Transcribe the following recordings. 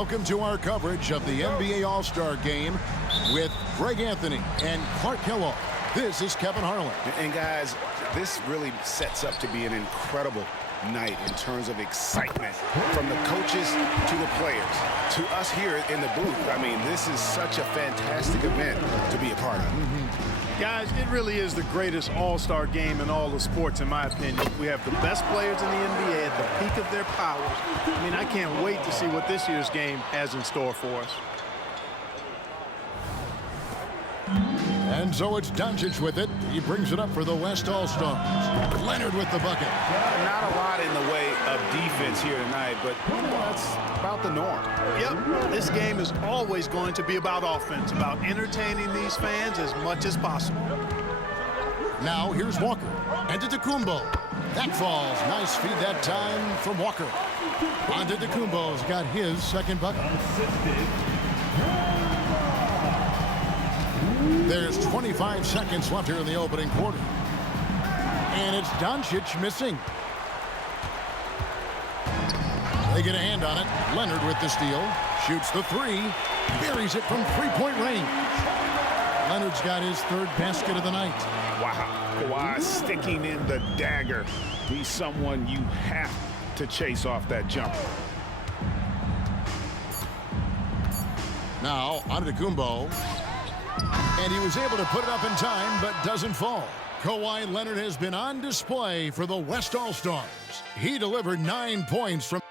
Welcome to our coverage of the NBA All-Star Game with Greg Anthony and Clark Kellogg. This is Kevin Harlan. And guys, this really sets up to be an incredible night in terms of excitement from the coaches to the players to us here in the booth. I mean, this is such a fantastic event to be a part of. Guys, it really is the greatest all-star game in all the sports, in my opinion. We have the best players in the NBA at the peak of their powers. I mean, I can't wait to see what this year's game has in store for us. And so it's Dončić with it. He brings it up for the West All-Stars. Leonard with the bucket. Not a lot in the way of defense here tonight, but that's about the norm. Yep, this game is always going to be about offense, about entertaining these fans as much as possible. Now here's Walker. Antetokounmpo. That falls. Nice feed that time from Walker. Antetokounmpo's got his second bucket. There's 25 seconds left here in the opening quarter. And it's Dončić missing. They get a hand on it. Leonard with the steal. Shoots the three. Buries it from three-point range. Leonard's got his third basket of the night. Wow. Kawhi sticking in the dagger. He's someone you have to chase off that jumper. Now, Antetokounmpo. And he was able to put it up in time, but doesn't fall. Kawhi Leonard has been on display for the West All-Stars. He delivered 9 points from...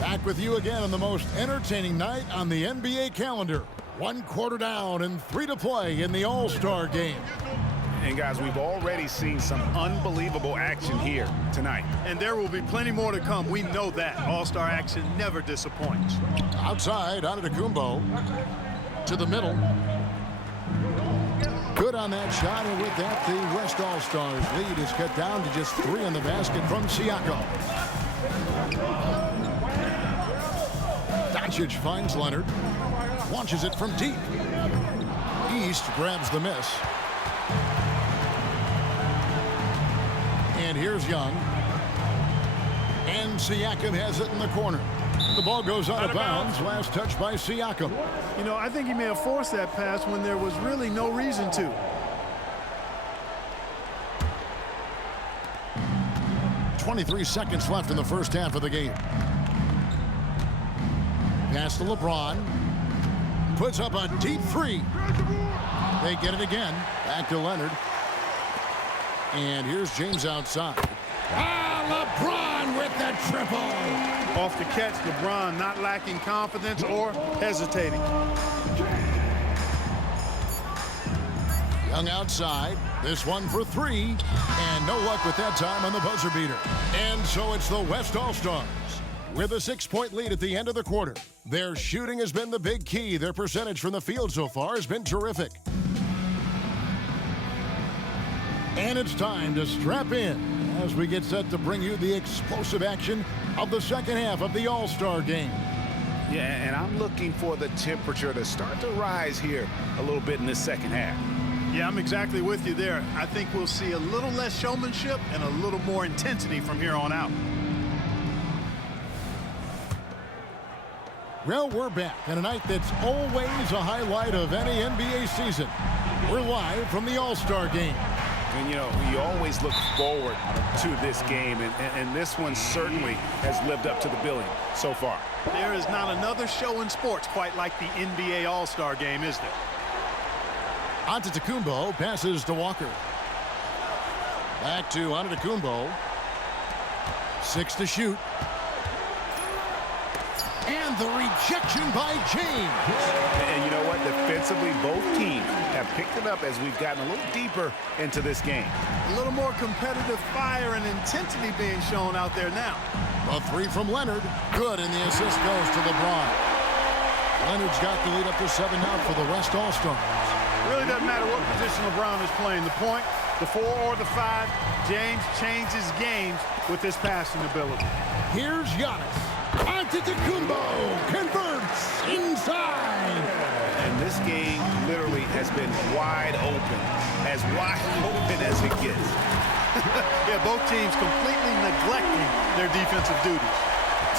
Back with you again on the most entertaining night on the NBA calendar. 1 quarter down and 3 to play in the All-Star Game. And guys, we've already seen some unbelievable action here tonight. And there will be plenty more to come. We know that. All-star action never disappoints. Outside, Antetokounmpo to the middle. Good on that shot, and with that, the West All-Stars lead is cut down to just 3 on the basket from Siakam. Dončić finds Leonard. Launches it from deep. East grabs the miss. And here's Young. And Siakam has it in the corner. The ball goes out of bounds. Last touch by Siakam. You know, I think he may have forced that pass when there was really no reason to. .23 seconds left in the first half of the game. Pass to LeBron. Puts up a deep three. They get it again. Back to Leonard. And here's James outside. LeBron with the triple. Off the catch, LeBron not lacking confidence or hesitating. Young outside. This one for 3. And no luck with that time on the buzzer beater. And so it's the West All-Stars with a 6-point lead at the end of the quarter. Their shooting has been the big key. Their percentage from the field so far has been terrific. And it's time to strap in as we get set to bring you the explosive action of the second half of the All-Star Game. Yeah, and I'm looking for the temperature to start to rise here a little bit in this second half. Yeah, I'm exactly with you there. I think we'll see a little less showmanship and a little more intensity from here on out. Well, we're back on a night that's always a highlight of any NBA season. We're live from the All-Star Game. And, you know, you always look forward to this game, and this one certainly has lived up to the billing so far. There is not another show in sports quite like the NBA All-Star Game, is there? Antetokounmpo passes to Walker. Back to Antetokounmpo. 6 to shoot. And the rejection by James. And you know what? Defensively, both teams have picked it up as we've gotten a little deeper into this game. A little more competitive fire and intensity being shown out there now. A 3 from Leonard. Good, and the assist goes to LeBron. Leonard's got the lead up to 7 now for the West All-Stars. Really doesn't matter what position LeBron is playing. The point, the 4 or the 5, James changes games with his passing ability. Here's Giannis. Antetokounmpo converts inside. And this game literally has been wide open as it gets. Yeah, both teams completely neglecting their defensive duties.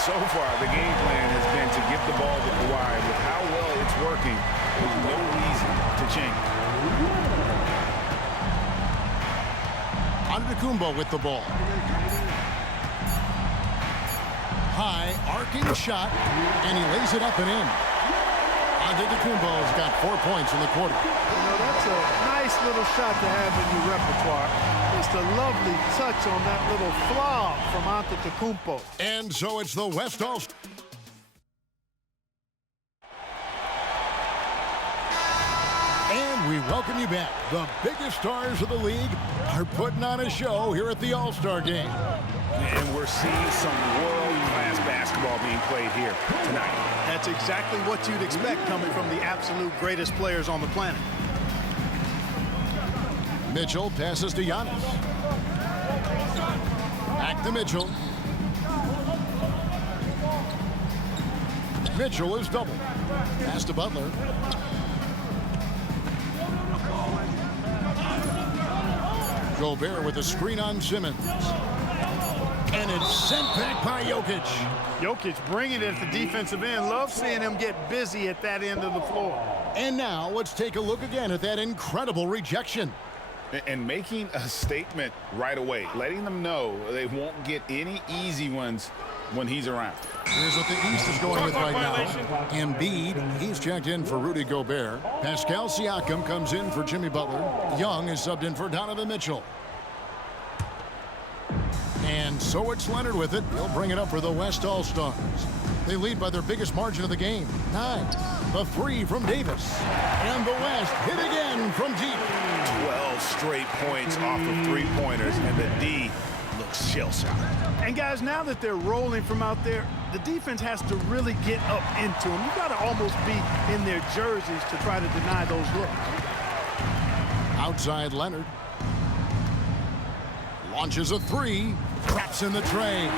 So far, the game plan has been to give the ball to Kawhi. With how well it's working, there's no reason to change. Antetokounmpo with the ball. High, arcing shot, and he lays it up and in. Antetokounmpo's got 4 points in the quarter. You know, that's a nice little shot to have in your repertoire. Just a lovely touch on that little flaw from Antetokounmpo. And so it's the West All. And we welcome you back. The biggest stars of the league are putting on a show here at the All-Star Game. And we're seeing some world-class basketball being played here tonight. That's exactly what you'd expect coming from the absolute greatest players on the planet. Mitchell passes to Giannis. Back to Mitchell. Mitchell is double. Pass to Butler. Gobert with a screen on Simmons. And it's sent back by Jokić. Jokić bringing it at the defensive end. Love seeing him get busy at that end of the floor. And now let's take a look again at that incredible rejection. And making a statement right away, letting them know they won't get any easy ones when he's around. Here's what the East is going with right now. Embiid, he's checked in for Rudy Gobert. Pascal Siakam comes in for Jimmy Butler. Young is subbed in for Donovan Mitchell. And so it's Leonard with it. He'll bring it up for the West All-Stars. They lead by their biggest margin of the game, 9. The 3 from Davis. And the West hit again from deep. 12 straight points off of three-pointers, and the D looks shell-shocked. And guys, now that they're rolling from out there, the defense has to really get up into them. You've got to almost be in their jerseys to try to deny those looks. Outside Leonard. Launches a 3. Traps in the tray.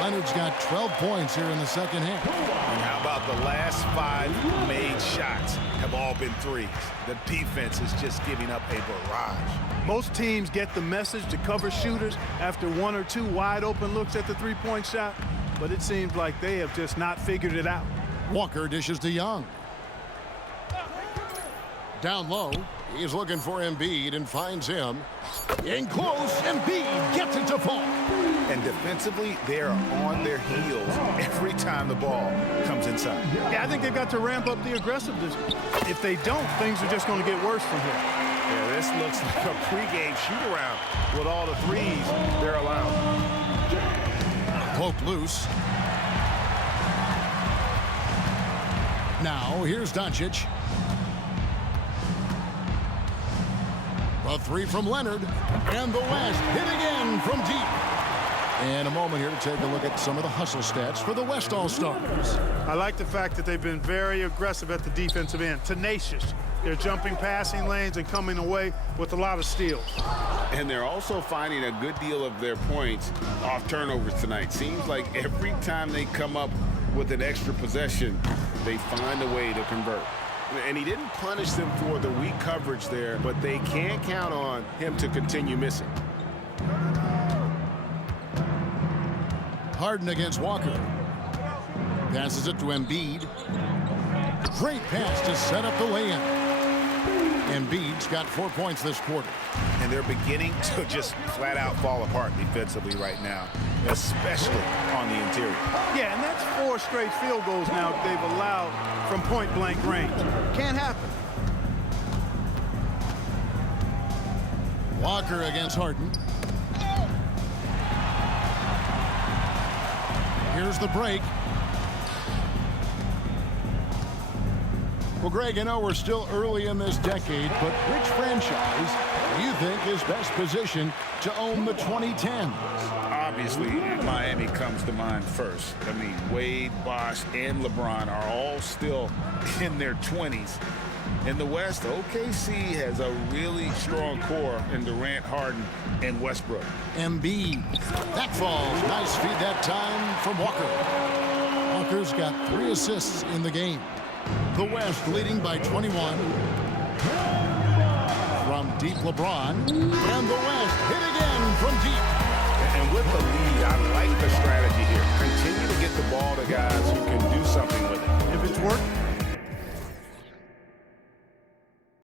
Leonard's got 12 points here in the second half. And how about the last 5 made shots have all been threes? The defense is just giving up a barrage. Most teams get the message to cover shooters after 1 or 2 wide open looks at the three-point shot, but it seems like they have just not figured it out. Walker dishes to Young. Down low, he's looking for Embiid and finds him. In close, Embiid gets it to fall. And defensively, they are on their heels every time the ball comes inside. Yeah, I think they've got to ramp up the aggressiveness. If they don't, things are just going to get worse from here. Yeah, this looks like a pregame shoot-around with all the threes they're allowing. Poked loose. Now, here's Dončić. A 3 from Leonard. And the West hit again from deep. And a moment here to take a look at some of the hustle stats for the West All-Stars. I like the fact that they've been very aggressive at the defensive end. Tenacious. They're jumping passing lanes and coming away with a lot of steals. And they're also finding a good deal of their points off turnovers tonight. Seems like every time they come up with an extra possession, they find a way to convert. And he didn't punish them for the weak coverage there, but they can't count on him to continue missing. Harden against Walker. Passes it to Embiid. Great pass to set up the lay-in. Embiid's got 4 points this quarter. And they're beginning to just flat out fall apart defensively right now, especially on the interior. Yeah, and that's 4 straight field goals now they've allowed from point-blank range. Can't happen. Walker against Harden. Here's the break. Well, Greg, I know we're still early in this decade, but which franchise do you think is best positioned to own the 2010s? Obviously, Miami comes to mind first. I mean, Wade, Bosh, and LeBron are all still in their 20s. In the West, OKC has a really strong core in Durant, Harden, and Westbrook. Embiid. That falls. Nice feed that time from Walker. Walker's got 3 assists in the game. The West leading by 21. From deep LeBron. And the West hit again Yeah, I like the strategy here. Continue to get the ball to guys who can do something with it. If it's worked,